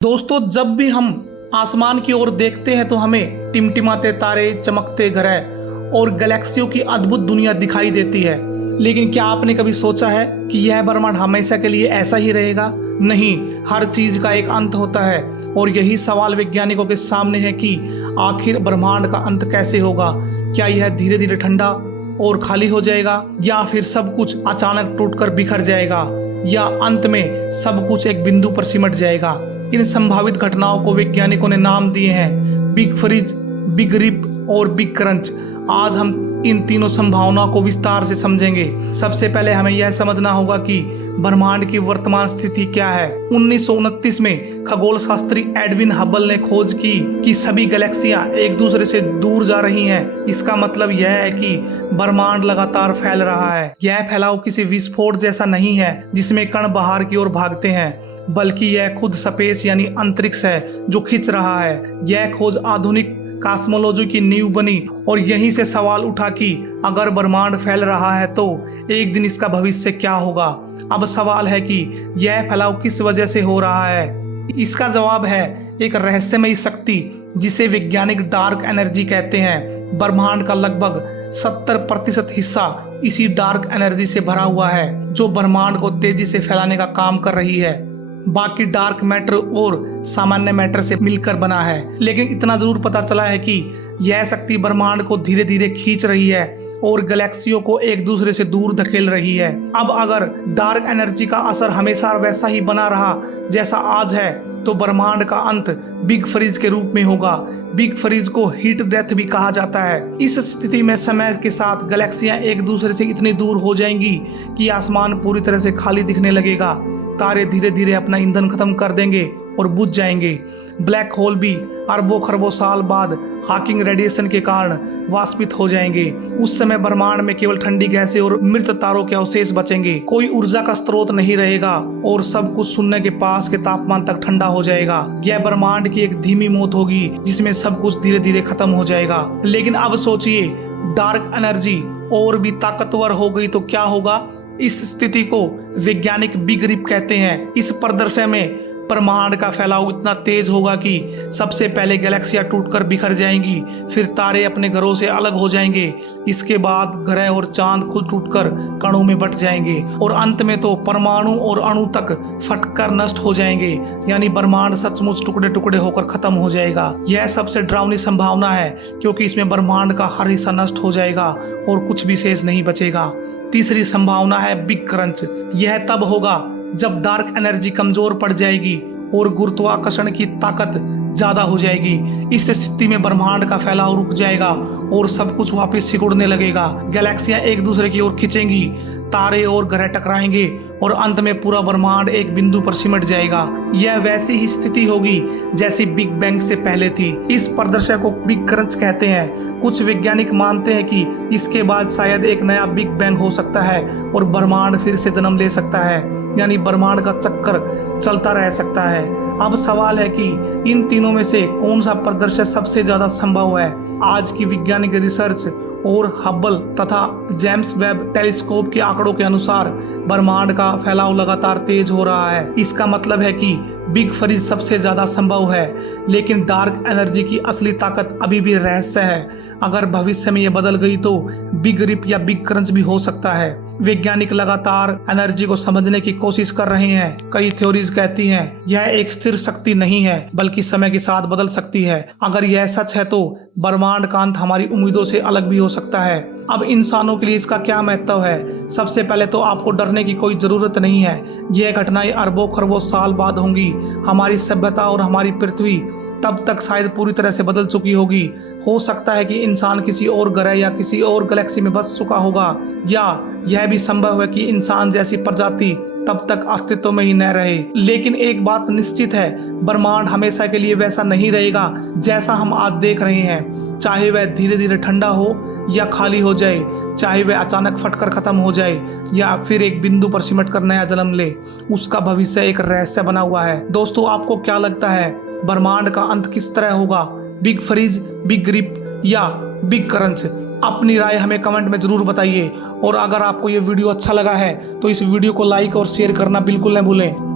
दोस्तों, जब भी हम आसमान की ओर देखते हैं तो हमें टिमटिमाते तारे, चमकते ग्रह और गैलेक्सियों की अद्भुत दुनिया दिखाई देती है। लेकिन क्या आपने कभी सोचा है कि यह ब्रह्मांड हमेशा के लिए ऐसा ही रहेगा? नहीं, हर चीज का एक अंत होता है और यही सवाल वैज्ञानिकों के सामने है कि आखिर ब्रह्मांड का अंत कैसे होगा। क्या यह धीरे धीरे ठंडा और खाली हो जाएगा, या फिर सब कुछ अचानक टूटकर बिखर जाएगा, या अंत में सब कुछ एक बिंदु पर सिमट जाएगा। इन संभावित घटनाओं को वैज्ञानिकों ने नाम दिए हैं बिग फ्रीज, बिग रिप और बिग क्रंच। आज हम इन तीनों संभावनाओं को विस्तार से समझेंगे। सबसे पहले हमें यह समझना होगा कि ब्रह्मांड की वर्तमान स्थिति क्या है। 1929 में खगोल शास्त्री एडविन हबल ने खोज की कि सभी गैलेक्सियां एक दूसरे से दूर जा रही हैं। इसका मतलब यह है कि ब्रह्मांड लगातार फैल रहा है। यह फैलाव किसी विस्फोट जैसा नहीं है जिसमें कण बाहर की ओर भागते हैं, बल्कि यह खुद स्पेस यानी अंतरिक्ष है जो खिंच रहा है। यह खोज आधुनिक कॉस्मोलॉजी की नींव बनी और यहीं से सवाल उठा कि अगर ब्रह्मांड फैल रहा है तो एक दिन इसका भविष्य क्या होगा। अब सवाल है कि यह फैलाव किस वजह से हो रहा है। इसका जवाब है एक रहस्यमयी शक्ति जिसे वैज्ञानिक डार्क एनर्जी कहते हैं। ब्रह्मांड का लगभग 70% हिस्सा इसी डार्क एनर्जी से भरा हुआ है जो ब्रह्मांड को तेजी से फैलाने का काम कर रही है। बाकी डार्क मैटर और सामान्य मैटर से मिलकर बना है। लेकिन इतना जरूर पता चला है कि यह शक्ति ब्रह्मांड को धीरे धीरे खींच रही है और गैलेक्सियों को एक दूसरे से दूर धकेल रही है। अब अगर डार्क एनर्जी का असर हमेशा वैसा ही बना रहा जैसा आज है तो ब्रह्मांड का अंत बिग फ्रीज के रूप में होगा। बिग फ्रीज को हीट डेथ भी कहा जाता है। इस स्थिति में समय के साथ गैलेक्सियां एक दूसरे से इतनी दूर हो जाएंगी कि आसमान पूरी तरह से खाली दिखने लगेगा। तारे धीरे धीरे अपना ईंधन खत्म कर देंगे और बुझ जाएंगे। ब्लैक होल भी अरबों खरबों साल बाद हॉकिंग रेडिएशन के कारण वाष्पित हो जाएंगे। उस समय ब्रह्मांड में केवल ठंडी गैसें और मृत तारों के अवशेष बचेंगे। कोई ऊर्जा का स्रोत नहीं रहेगा और सब कुछ शून्य के पास के तापमान तक ठंडा हो जाएगा। यह ब्रह्मांड की एक धीमी मौत होगी जिसमें सब कुछ धीरे धीरे खत्म हो जाएगा। लेकिन अब सोचिए, डार्क एनर्जी और भी ताकतवर हो गई तो क्या होगा। इस स्थिति को वैज्ञानिक बिग रिप कहते हैं। इस परिदृश्य में ब्रह्मांड का फैलाव इतना तेज होगा कि सबसे पहले गैलेक्सियां टूटकर बिखर जाएंगी, फिर तारे अपने घरों से अलग हो जाएंगे, इसके बाद ग्रह और चांद खुद टूटकर कणों में बट जाएंगे और अंत में तो परमाणु और अणु तक फटकर नष्ट हो जाएंगे। यानी ब्रह्मांड सचमुच टुकड़े टुकड़े होकर खत्म हो जाएगा। यह सबसे डरावनी संभावना है क्योंकि इसमें ब्रह्मांड का हर हिस्सा नष्ट हो जाएगा और कुछ भी शेष नहीं बचेगा। तीसरी संभावना है बिग क्रंच। यह तब होगा जब डार्क एनर्जी कमजोर पड़ जाएगी और गुरुत्वाकर्षण की ताकत ज्यादा हो जाएगी। इस स्थिति में ब्रह्मांड का फैलाव रुक जाएगा और सब कुछ वापस सिकुड़ने लगेगा। गैलेक्सियां एक दूसरे की ओर खिंचेंगी, तारे और ग्रह टकराएंगे और अंत में पूरा ब्रह्मांड एक बिंदु पर सिमट जाएगा। यह वैसी ही स्थिति होगी जैसी बिग बैंग से पहले थी। इस परिदृश्य को बिग क्रंच कहते हैं। कुछ वैज्ञानिक मानते हैं कि इसके बाद शायद एक नया बिग बैंग हो सकता है और ब्रह्मांड फिर से जन्म ले सकता है, यानी ब्रह्मांड का चक्कर चलता रह सकता है। अब सवाल है कि इन तीनों में से कौन सा परिदृश्य सबसे ज्यादा संभव है। आज की वैज्ञानिक रिसर्च और हब्बल तथा जेम्स वेब टेलीस्कोप के आंकड़ों के अनुसार ब्रह्मांड का फैलाव लगातार तेज हो रहा है। इसका मतलब है कि बिग फ्रीज सबसे ज्यादा संभव है, लेकिन डार्क एनर्जी की असली ताकत अभी भी रहस्य है। अगर भविष्य में यह बदल गई तो बिग रिप या बिग क्रंच भी हो सकता है। वैज्ञानिक लगातार एनर्जी को समझने की कोशिश कर रहे हैं। कई थ्योरीज कहती हैं यह एक स्थिर शक्ति नहीं है बल्कि समय के साथ बदल सकती है। अगर यह सच है तो ब्रह्मांड का अंत हमारी उम्मीदों से अलग भी हो सकता है। अब इंसानों के लिए इसका क्या महत्व है। सबसे पहले तो आपको डरने की कोई जरूरत नहीं है। यह घटनाएं अरबों खरबों साल बाद होंगी। हमारी सभ्यता और हमारी पृथ्वी तब तक शायद पूरी तरह से बदल चुकी होगी। हो सकता है कि इंसान किसी और ग्रह या किसी और गैलेक्सी में बस चुका होगा, या यह भी संभव है कि इंसान जैसी प्रजाति तब तक अस्तित्व में ही न रहे। लेकिन एक बात निश्चित है, ब्रह्मांड हमेशा के लिए वैसा नहीं रहेगा जैसा हम आज देख रहे हैं। चाहे वह धीरे धीरे ठंडा हो या खाली हो जाए, चाहे वह अचानक फटकर खत्म हो जाए या फिर एक बिंदु पर सिमट कर नया जन्म ले, उसका भविष्य एक रहस्य बना हुआ है। दोस्तों, आपको क्या लगता है ब्रह्मांड का अंत किस तरह होगा? बिग फ्रीज, बिग रिप या बिग क्रंच? अपनी राय हमें कमेंट में जरूर बताइए और अगर आपको ये वीडियो अच्छा लगा है तो इस वीडियो को लाइक और शेयर करना बिल्कुल न भूलें।